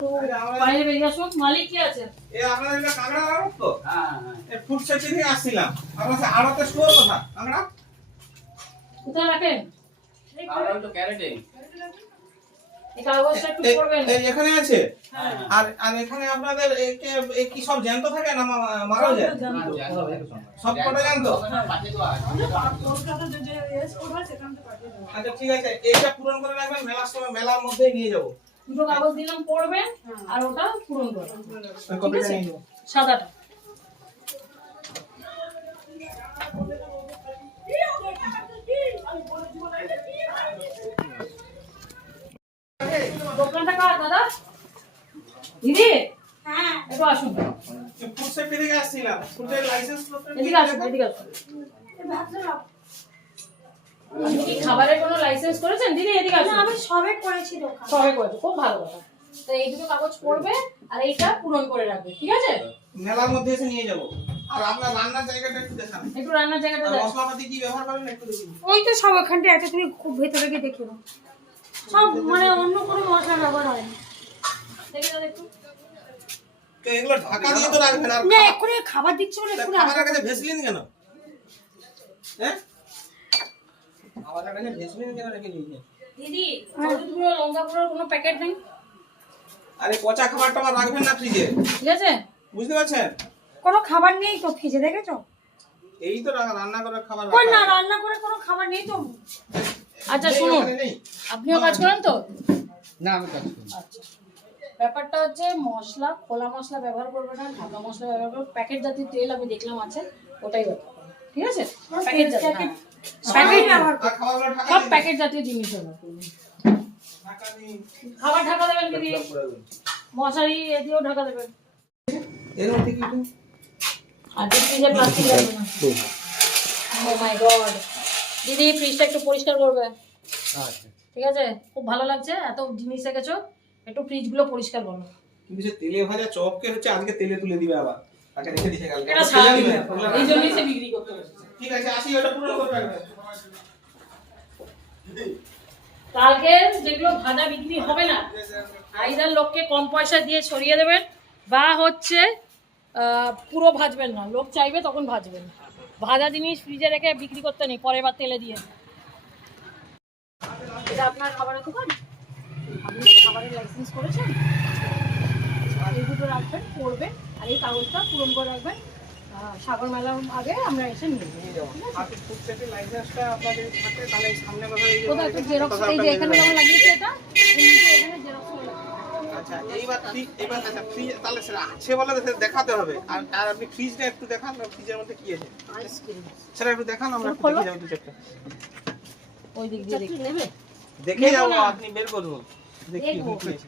তো বাইরে বেরিয়ে আসুন। মালিক কি আছে? আপনাদের এটা কাঁকড়া আড়ত তো? হ্যাঁ। ফুড সেফটি থেকে আসছিলাম। আপনাদের আড়তের স্টোর কোথা? কাঁকড়া? কোথায় রাখেন? কাঁকড়া তো ক্যারেটে। এই কাগজটা একটু পড়বেন। এই এখানে আছে। হ্যাঁ। আর এখানে আপনাদের কি সব জ্যান্ত থাকে না মারাও যায়? সব কটা জ্যান্ত? পাঠিয়ে দেওয়া আছে। আচ্ছা ঠিক আছে, এইটা পূরণ করে রাখবেন, মেলার সময় মেলার মধ্যেই নিয়ে যাবো। দুটো কাগজ দিলাম পড়বেন আর ওটা পূরণ করবেন। ওই কপিটা নিয়ে যাবো। সাদাটা। দোকানটা কার দাদা? দিদি? হ্যাঁ। একটু আসুন। ফুড সেফটি থেকে আসছিলাম। ফুডের লাইসেন্স এদিকে আসুন, এদিকে আসুন। আপনি কি খাবারের কোনো লাইসেন্স করেছেন? দিদি এদিকে আসুন। আমি সবে করেছি দোকান। সবে করেছে, খুব ভালো কথা। তো এই দুটো কাগজ পড়বে আর এইটা পূরণ করে রাখবে, ঠিক আছে? মেলার মধ্যে এসে নিয়ে যাবো। আর আপনার রান্নার জায়গাটা একটু দেখান। একটু রান্নার জায়গাটা আর দেখ। মশলাপাতি কি ব্যবহার করেন একটু দেখুন। ওই তো সব ওখানটা আছে, তুমি খুব ভেতরে গিয়ে দেখে নাও। সব মানে অন্য কোনো মশলা ব্যবহার হয় না। দেখে দাও একটু। তো এগুলো ঢাকা দিয়ে তো রাখবেন। আর না এক্ষুনি খাবার দিচ্ছে বলে এক্ষুনি খাবারের কাছে ভেসলিন কেন? হ্যাঁ? খাবারের কাছে ভেসলিন কেন রেখে দিয়েছে? দিদি, হলুদ গুঁড়ো, লঙ্কা গুঁড়োর কোনো প্যাকেট নেই? আরে পচা খাবার টাবার রাখবেন না ফ্রিজে, ঠিক আছে? বুঝতে পারছেন? কোনো খাবার নেই তো ফ্রিজে, দেখেছো? এই তো রান্না করার খাবার কই না, রাখা। রান্না করে কোনো খাবার নেই তো। আচ্ছা নেই, শুনুন, ওখানে নেই। আপনিও কাজ করেন তো? না আমি কাজ করি। আচ্ছা, ব্যাপারটা হচ্ছে মশলা, খোলা মশলা ব্যবহার করবে না, ঢাকা মশলা ব্যবহার করবে। প্যাকেট জাতীয় তেল আমি দেখলাম আছে, ওটাই ব্যবহার করবে, ঠিক আছে? প্যাকেট জাতীয়, হ্যাঁ। প্যাকেট ব্যবহার আর খাবারগুলো ঢাকা সব দিয়ে প্যাকেট জাতীয় জিনিস ব্যবহার করবেন। ঢাকা দিয়ে খাবার ঢাকা দেবেন দিদি, মশারি এ দিয়েও ঢাকা দেবেন। এর মধ্যে কি আর ফ্রিজে প্লাস্টিক রাখবেন না। ও মাই গড, দিদি ফ্রিজটা একটু পরিষ্কার করবে, আচ্ছা। ঠিক আছে? খুব ভালো লাগছে, এত জিনিস রেখেছো, একটু ফ্রিজগুলো পরিষ্কার করো। কিন্তু সে তেলে ভাজা চপকে হচ্ছে আজকে তেলে তুলে দিবে আবার, তাকে রেখে দিছে কালকে। এটা স্বাভাবিক ব্যাপার, এই জন্যই সে বিক্রি করতে পারছে। ঠিক আছে, আসি, ওটা পূরণ করে রাখবেন। কালকে যেগুলো ভাজা বিক্রি হবে না, আইদার লোককে কম পয়সা দিয়ে সরিয়ে দেবেন, বা হচ্ছে পুরো ভাজবেন না, লোক চাইবে তখন ভাজবেন। ভাজা জিনিস ফ্রিজে রেখে বিক্রি করতে নেই, পরের বার তেলে দিয়ে। এটা আপনার খাবারের দোকান, আপনি খাবারের লাইসেন্স করেছেন? এই দুটো রাখবেন, পড়বেন, আর এই কাগজটা পূরণ করে রাখবেন। সাগর মেলার আগে আমরা এসে নিয়ে যাবো। আর ফুড সেফটি লাইসেন্সটা আপনাদের থাকে, তাহলে সামনে কথা এই কোথায় একটু জেরক্স, এই যে এখানে যেমন লাগিয়েছে এটা, এখানে জেরক্স করে রাখবেন। আচ্ছা, এইবার আচ্ছা ফ্রিজ তাহলে সেটা আছে বলে সেটা দেখাতে হবে। আর আপনি ফ্রিজটা একটু দেখান, ফ্রিজের মধ্যে কি আছে আইসক্রিম সেটা একটু দেখান, আমরা একটু খোলো। দেখে যাবো দু চারটা। ওই দিক দিয়ে দেখি নেবে। দেখে যাবো, আপনি বের করুন, দেখি দেখবো। কি আছে।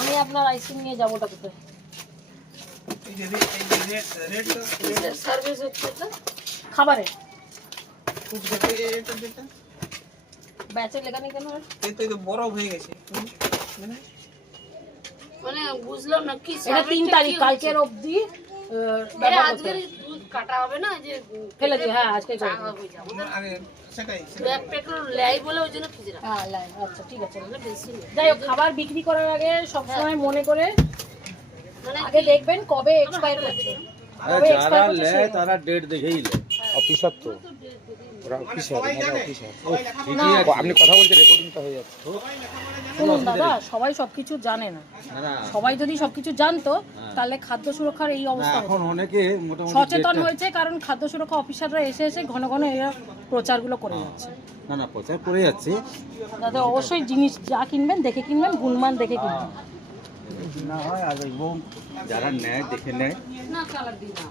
আমি আপনার আইসক্রিম নিয়ে যাবো, ওটা কোথায়? এই যে রেড সার্ভিস হচ্ছে এটা খাবারের এটা যেটা ব্যাচে লেখা নেই কেন? এই তো বড় হয়ে গেছে। মানে বুঝলাম না কি এটা 3 তারিখ, কালকের অবধি ব্যবহার করতে আজকের হবে। দুধ কাটা হবে না যে ফেলে দিই, হ্যাঁ আজকে করে দিই। হয়ে যাবে আরে সেটাই ব্যাগ পেট্রোল লাই বলে ওই জন্য ফ্রিজে রাখা হ্যাঁ লাইন, আচ্ছা ঠিক আছে। বেশি নেই। যাই হোক, খাবার বিক্রি করার আগে সবসময় মনে করে মানে আগে দেখবেন কবে এক্সপায়ার করছে। আরে যারা নেয় তারা ডেট দেখেই নেয়। অফিসার তো ওরা অফিসার, সবাই জানে, অফিসার। সবাই লেখাপড়া ঠিকই আছে, আপনি কথা বলছেন, রেকর্ডিংটা হয়ে যাচ্ছে। শুনুন দাদা, সবাই সবকিছু জানে না। না না, সবাই যদি সবকিছু জানতো তাহলে খাদ্য সুরক্ষার এই না, অবস্থা হতো এখন না। অনেকে মোটামুটি সচেতন ডেটটা- হয়েছে কারণ খাদ্য সুরক্ষা অফিসাররা এসে এসে ঘন ঘন এরা প্রচারগুলো করে যাচ্ছে। না না, প্রচার করে যাচ্ছে। দাদা অবশ্যই জিনিস যা কিনবেন দেখে কিনবেন, গুণমান দেখে কিনবেন। না হয় আর এবং যারা নেয় দেখে নেয়, না কালার দিই না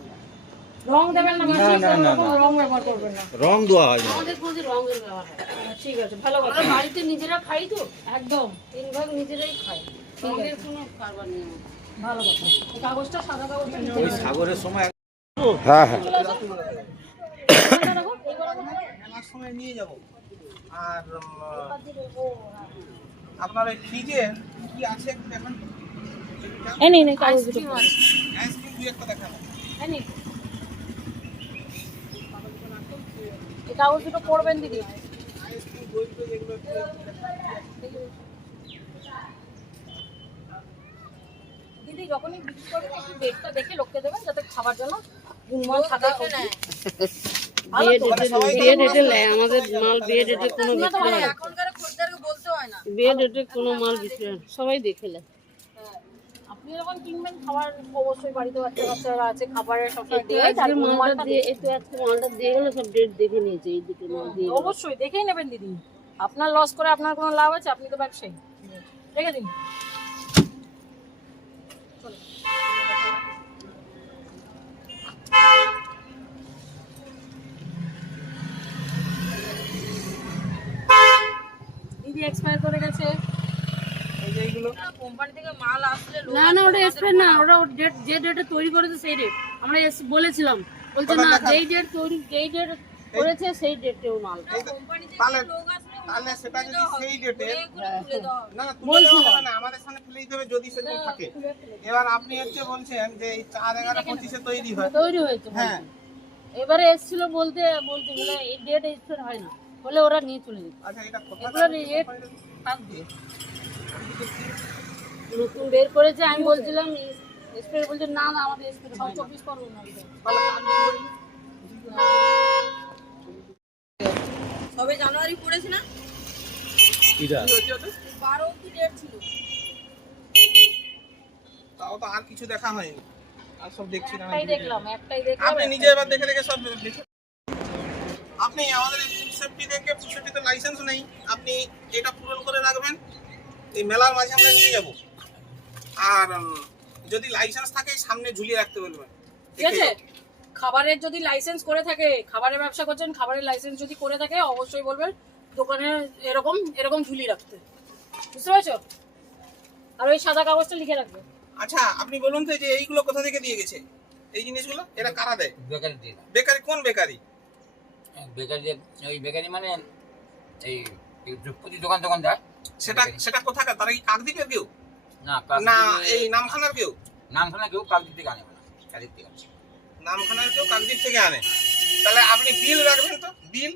রং দেবেন না, মাসি, না, কোনো না, রকম রং ব্যবহার করবেন না। রং দেওয়া হয় না। আমাদের কোনো রঙের ব্যবহার হয় না। ঠিক আছে, ভালো কথা, আমরা বাড়িতে নিজেরা খাই তো একদম 3 ভাগ নিজেরাই খাই, রঙের কোনো কারবার নেই আমাদের। ভালো কথা। এই কাগজটা, সাদা কাগজটা নিচে ওই রাখবেন। সাগরের সময় হ্যাঁ হ্যাঁ চলে আসুন। এটা রাখো, এইবার রাখো। মেলার সময় নিয়ে যাব। আর আপনার এই ফ্রিজে কি আছে একটু দেখান তো। এই নিন, এই কাগজগুলো। আইসক্রিম আছে আইসক্রিম দুই একটা দেখান। এই নিন। এই কাগজ দুটো পড়বেন দিদি। আইসক্রিম দই টই এগুলো একটু দিদি যখনই বিক্রি করবেন একটু ডেটটা দেখে লোককে দেবেন যাতে খাবার জন্য গুণমান থাকা নেয়। ভালো তো। বিয়ে ডেটে নেয় আমাদের মাল, বিয়ে ডেটে কোনো শুনে তো ভালো লাগছে। বিয়ে ডেটে কোনো মাল বিক্রি হয় না। সবাই দেখে নেয়। আপনি যখন কিনবেন খাবার অবশ্যই বাড়িতে বাচ্চা কাচ্চারা আছে, খাবারের সবসময় দিয়ে আজকে মালটা দিয়ে একটু আজকে মালটা দিয়ে গেলে সব ডেট দেখে নিয়েছে এই দুটো মাল দিয়ে গেলো। অবশ্যই দেখেই নেবেন দিদি। আপনার লস করে আপনার কোনো লাভ আছে? আপনি তো ব্যবসায়ী। রেখে দিন। দিদি এক্সপায়ার করে গেছে। এই যে এইগুলো কোম্পানি থেকে মাল আসলে না না ওটা এক্সপায়ার না, ওটা ডেট যে ডেটে তৈরি করেছে সেই ডেট আমরা বলেছিলাম, বলছে না যেই ডেট তৈরি যেই ডেট করেছে সেই ডেটেও মাল। তাহলে তাহলে সেটা যদি সেই ডেটে না না তুলে দেওয়া হবে না, আমাদের সামনে ফেলে দিতে হবে যদি সেরকম থাকে। এবার আপনি হচ্ছে বলছেন যে এই 4/11/25 তৈরি হয়। তৈরি হয়েছে হ্যাঁ এবারে এসেছিল বলতে বলতে বলে এই ডেট এক্সপায়ার হয় না বলে ওরা নিয়ে চলে যেত। আচ্ছা এটা কোথা এগুলো রেট থাকবে, নতুন বের করেছে। আমি বলছিলাম এক্সপায়ার, বলছে না না আমাদের এক্সপায়ার হয় না। 24 করবো না দিদি। সবে জানুয়ারি পড়েছে না, ইরা 12 অবধি ডেট ছিল। তাও তো আর কিছু দেখা হয়নি, আর সব দেখছি না। একটাই দেখলাম। আপনি নিজে এবার দেখে দেখে সব দেখে আপনি আমাদের ফুড সেফটি থেকে ফুড সেফটিতে লাইসেন্স নেই, আপনি এটা পূরণ করে রাখবেন। এই মেলার মাঝে আমরা নিয়ে যাব, আর যদি লাইসেন্স থাকে সামনে ঝুলিয়ে রাখতে বলবেন। ঠিক আছে? খাবারের যদি লাইসেন্স করে থাকে, খাবারের ব্যবসা করছেন, খাবারের লাইসেন্স যদি করে থাকে অবশ্যই বলবেন দোকানে এরকম এরকম ঝুলি রাখতে। বুঝতে পারছো? আর ওই সাদা কাগজটা লিখে রাখবে। আচ্ছা আপনি বলুন তো যে এইগুলো কোথা থেকে দিয়ে গেছে, এই জিনিসগুলো এরা কারা দেয়? বেকারি দিয়ে দাও। বেকারি? কোন বেকারি? বেকারি ওই বেকারি মানে এই প্রতি দোকান দোকান যায় সেটা সেটা কোথাকার? তারা কি কাকদ্বীপের কেউ না না এই নামখানার কেউ? নামখানা কেউ কাকদ্বীপ থেকে আনে না, কাকদ্বীপ থেকে আনে। নামখানার কেউ কাকদ্বীপ থেকে আনে। তাহলে আপনি বিল রাখবেন তো, বিল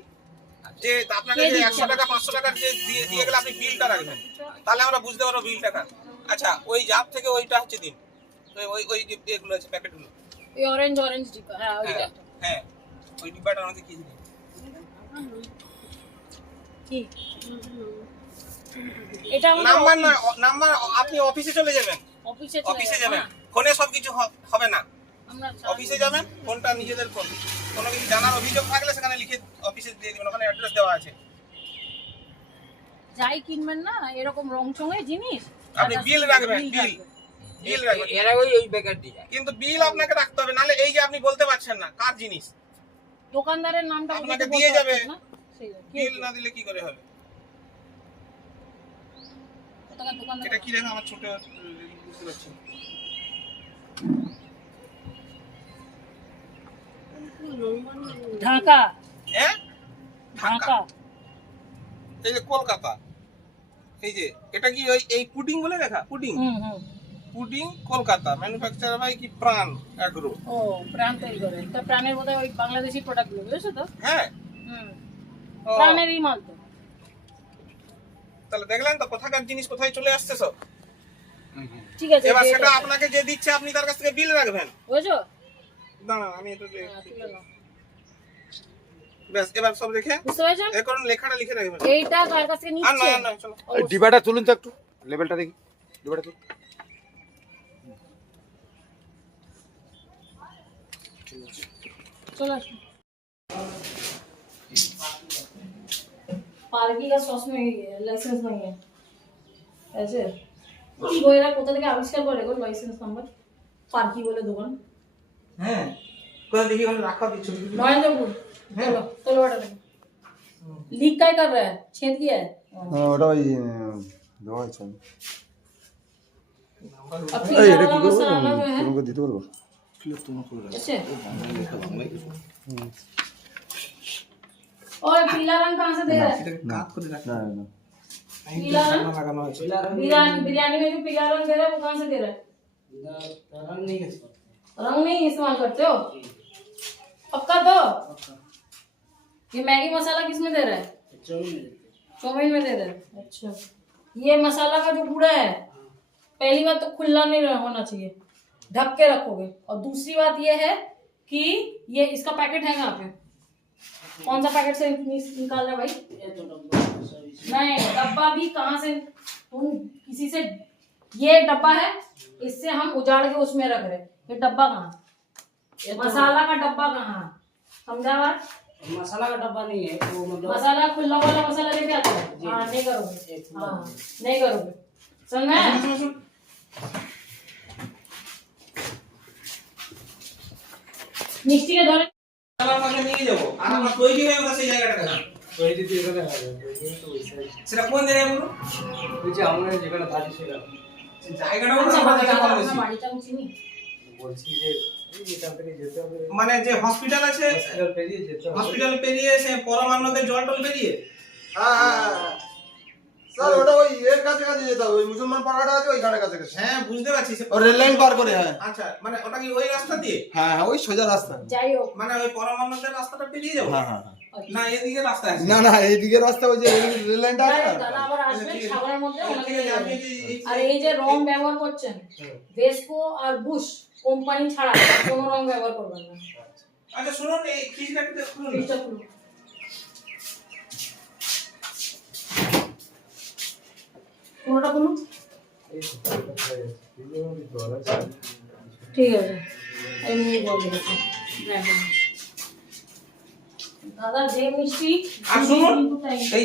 যে আপনাকে যে 100 টাকা 500 টাকা যে দিয়ে গেলে আপনি বিলটা রাখবেন, তাহলে আমরা বুঝতে পারবো বিল টাকা। আচ্ছা ওই জাপ থেকে ওইটা হচ্ছে দিন, ওই ওই যে এগুলো আছে প্যাকেটগুলো। এই অরেঞ্জ ডিব্বা, হ্যাঁ ওইটা। হ্যাঁ ওই ডিব্বাটা আমাকে কি দিন। কি এটা আমাদের নাম্বার না, নাম্বার আপনি অফিসে চলে যাবেন, অফিসে অফিসে যাবেন। ফোনে সবকিছু হবে না, আমরা অফিসে যাবেন, ফোনটা নিজেদের ফোন। কোনো কিছু জানার অভিযোগ থাকলে সেখানে লিখে অফিসে দিয়ে দিবেন, ওখানে অ্যাড্রেস দেওয়া আছে। যাই কিনবেন না এরকম রং চঙে জিনিস আপনি বিল রাখবেন, বিল রাখবেন। এরা ওই ওই বেকার দিয়ে যায়। কিন্তু বিল আপনাকে রাখতে হবে, নাহলে এই যে আপনি বলতে পারছেন না কার জিনিস, দোকানদারের নামটা আপনাকে বলতে দিয়ে বলতে যাবে। পারছেন না? সেই জন্য। বিল না দিলে কি করে হবে? কোথাকার দোকানদার? এটা কি রেখা আমার ছোট বুঝতে পারছি না। ঢাকা হ্যাঁ ঢাকা এই যে কলকাতা, এই যে এটা কি ওই এই পুডিং বলে লেখা? Pudding, pudding Kolkata, manufacture by কি প্রাণ অ্যাগ্রো। ও প্রাণ তৈরি করে। তা প্রাণের বোধহয় ওই বাংলাদেশি প্রোডাক্ট গুলো বুঝেছো তো? হ্যাঁ ও, প্রাণেরই মাল তো। তাহলে দেখলেন তো কোথাকার জিনিস কোথায় চলে আসছে সব। ঠিক আছে এবার দিয়ে সেটা দাও। আপনাকে যে দিচ্ছে আপনি তার কাছ থেকে বিল রাখবেন। বুঝেছো? দাঁড়ান আমি এটা হ্যাঁ, তুলে নাও। ব্যাস এবার সব রেখে বুঝতে পেরেছো? এ করুন, লেখাটা লিখে রাখবেন। এইটা কার কাছ থেকে আর না নিচ্ছে? আর না চলো। ডিবাটা তুলুন তো একটু, লেভেলটা দেখি, ডিবাটা তুলুন। चलो पार्की का सॉस में लाइसेंस नहीं है ऐसे वो এরা কোথা থেকে আবিষ্কার করে গো লাইসেন্স নাম্বার? পার্কি বলে দোকান। হ্যাঁ কোথা দেখি ওখানে রাখা দিচ্ছ? नरेंद्रपुर। चलो चलो बेटा लीक काय कर रहा है? छेद किया है? ওটা ওই দেওয়া আছে। अब पीला वाला मसाला जो है তোমাকে দিতে পারবো? ऐसे और पीला रंग कहाँ से दे रहा है? কাট করে রাখা না না पीला रंग লাগানো আছে। बिरयानी में जो पीला रंग दे रहा है वो कहाँ से दे रहा है? रंग नहीं इस्तेमाल करते हो? पक्का तो? ये मैगी मसाला किस में दे रहा है? चौमिन में दे दे। अच्छा, ये मसाला का जो गुड़ा है, पहली बात तो खुला नहीं होना चाहिए, ढक के रखोगे। और दूसरी बात ये है कि ये इसका पैकेट है कहाँ पे? कौन सा पैकेट से निकाल रहा भाई? नहीं, डब्बा भी कहाँ से तुम किसी से, ये डब्बा है, इससे हम उजाड़ के उसमें रख रहे, ये डब्बा कहाँ? मसाला का डब्बा कहाँ? समझा बात? मसाला का डब्बा नहीं है वो, मतलब मसाला खुला वाला मसाला लेके आते हो? हाँ, नहीं करोगे, हाँ नहीं करोगे, समझ में? मिष्टी के धरे মেলার মাঝে নিয়ে যাবো, আর আমরা তৈরি হয়ে ওটা সেই জায়গাটা দেখাবো। তৈরি দিয়ে এখানে হবে, তৈরি তো ওই সাইড। সেটা কোন জায়গায় বলুন? ওই যে আমরা যেখানে থাকি সেটা সেই জায়গাটা বলুন, আচ্ছা, আমার জায়গা কম আপনার বেশি। বাড়িটা আমি চিনি। বলছি যে এই এখান থেকে যেতে হবে, মানে যে হসপিটাল আছে, হসপিটাল পেরিয়ে যেতে হবে। হসপিটাল পেরিয়ে এসে পরমান্নতে জল টল পেরিয়ে, হ্যাঁ হ্যাঁ হ্যাঁ। স্যার ওটা ওই এর কাছে কাছে যেতে হবে, ওই মুসলমান পাড়াটা আছে ওইখানে কাছে কাছে। হ্যাঁ বুঝতে পারছি। ও রেল লাইন পার করে, হ্যাঁ আচ্ছা, মানে ওটা কি ওই রাস্তা দিয়ে? হ্যাঁ হ্যাঁ, ওই সোজা রাস্তা। যাই হোক, মানে ওই পরমান্নতের রাস্তাটা পেরিয়ে যাবো? হ্যাঁ হ্যাঁ হ্যাঁ। না এদিকে রাস্তা আছে? না না, এইদিকে রাস্তা, ওই যে রেল লাইনটা আছে না। দাদা আবার আসবেন সাগরের মধ্যে, ওনাকে ঠিক নিয়ে আছে, আপনি যাবেন। যে- আর এই যে রং ব্যবহার করছেন, ভেস্কো আর বুশ কোম্পানি ছাড়া কোনো রং ব্যবহার করবেন না। আচ্ছা শুনুন, এই খিচড়াটা শুনুন। ফ্রিজটা খুলুন। কোনটা খুলুন? ঠিক আছে, এমনি জল দিয়েছি। দাদা যে মিষ্টি, আর শুনুন, কিন্তু তাই। এই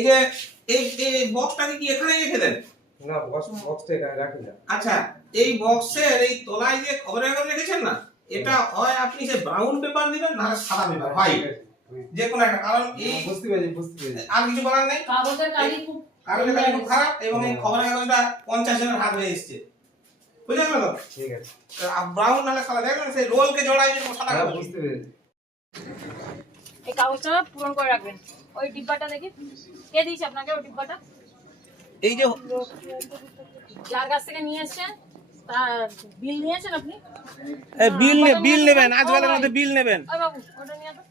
যে এই বক্সটাকে কি এখানে রেখে দেন? না, বক্সটা এখানে রাখি না। আচ্ছা, এই বক্সের এই তলায় যে খবরের কাগজ রেখেছেন না, এটা হয় আপনি সে ব্রাউন পেপার দিবেন, না সাদা পেপার, হোয়াইট, যে কোনো একটা। কারণ এই বুঝতে পেরেছি, বুঝতে পেরেছি। আর কিছু বলার নেই, কাগজের কালি খুব কাগজের কালি খুব খারাপ, এবং এই খবরের কাগজটা 50 জনের হাত হয়ে এসছে, বুঝলেন তো? ঠিক আছে, ব্রাউন নাহলে সাদা, দেখবেন সেই রোলকে জড়াই যে সাদা হ্যাঁ কাগজ। বুঝতে পেরেছি। এই কাগজটা পূরণ করে রাখবেন। ওই ডিব্বাটা দেখি, কে দিয়েছে আপনাকে ওই ডিব্বাটা? এই যে যার কাছ থেকে নিয়ে এসেছেন তার বিল নিয়েছেন আপনি? বিল নেবেন, আজকালের মধ্যে বিল নেবেন। ওই বাবু ওটা নিয়ে আসো।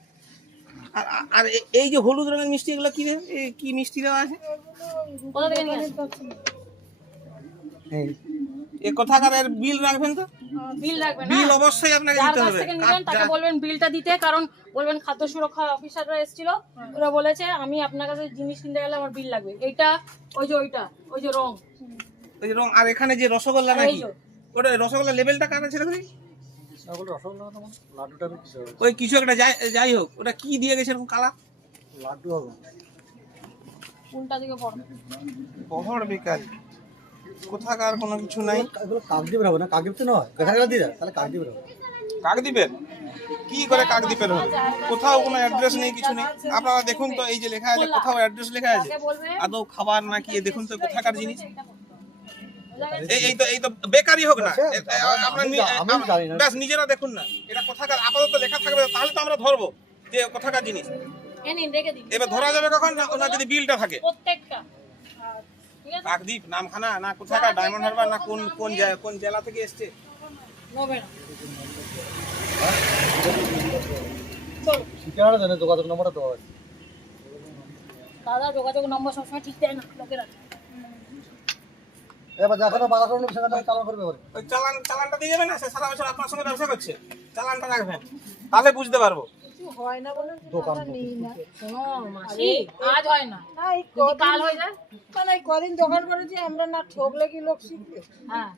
আর এই যে হলুদ রঙের মিষ্টি, এগুলো কি কি মিষ্টি দেওয়া আছে? কোথা থেকে নিয়ে আসো? এ কোথাকার বিল রাখবেন তো? বিল রাখবেন না? বিল অবশ্যই আপনাকে যার দিতে কাছ হবে। থেকে নিবেন তাকে বলবেন বিলটা দিতে, কারণ বলবেন খাদ্য সুরক্ষা অফিসাররা এসেছিল, ওরা বলেছে আমি আপনার কাছে জিনিস কিনতে গেলে আমার বিল লাগবে। এইটা ওই যে ওইটা ওই যে রং, ওই যে রং, আর এখানে যে রসগোল্লা এই নাকি, যে ওটা রসগোল্লা লেভেলটা কার আছে দেখুন? রসগোল্লা লাড্ডুটা কি হবে? ওই কিছু একটা যাই হোক, ওটা কি দিয়ে গেছে এরকম কালা? লাড্ডু হবে। উল্টা দিকে পড়ো। বহর বেকার, কোথাকার কোনো কিছু নাই। এগুলো কাকদ্বীপের হবে না, কাকদ্বীপ তো নয়, কোথাকার দিদা তাহলে কাকদ্বীপের হবে। কাকদ্বীপের কি করে কাকদ্বীপের হবে? কোথাও কোনো অ্যাড্রেস নেই, কিছু নেই। আপনারা দেখুন তো, এই যে লেখা আছে, কোথাও অ্যাড্রেস লেখা আছে? তাকে বলবে আদৌ খাবার নাকি এ দেখুন তো কোথাকার জিনিস। এই তো বেকারি হোক না, আপনারা আমি জানি না। ব্যাস নিজেরা দেখুন না, এটা কোথাকার আপাতত লেখা থাকবে, তাহলে তো আমরা ধরবো যে কোথাকার জিনিস। এ নিন রেখে দিন এবার ধরা যাবে কখন? না ওনার যদি বিলটা থাকে। প্রত্যেকটা। ঠিক আছে, কাকদ্বীপ নামখানা না কোথাকার, ডায়মন্ড হারবার না কোন জেলা থেকে এসছে? হবে না। চলো ঠিকানাটা জানে, যোগাযোগ নম্বরটা দেওয়া আছে। দাদা যোগাযোগ নম্বর সবসময় ঠিক দেয় না লোকেরা। এবার যেখানে বাধা করুন সেখানে চালান করবে এবারে। ওই চালানটা দিয়ে যাবেন না, সে সারা বছর আপনার সঙ্গে ব্যবসা করছে, চালানটা রাখবেন, তাহলে বুঝতে পারবো। দোকান শোনো মাসি, আজ হয় না, যদি কাল হয়ে যায়। কদিন দোকান করেছি আমরা, না ঠকলে কি লোক শিখবে? হ্যাঁ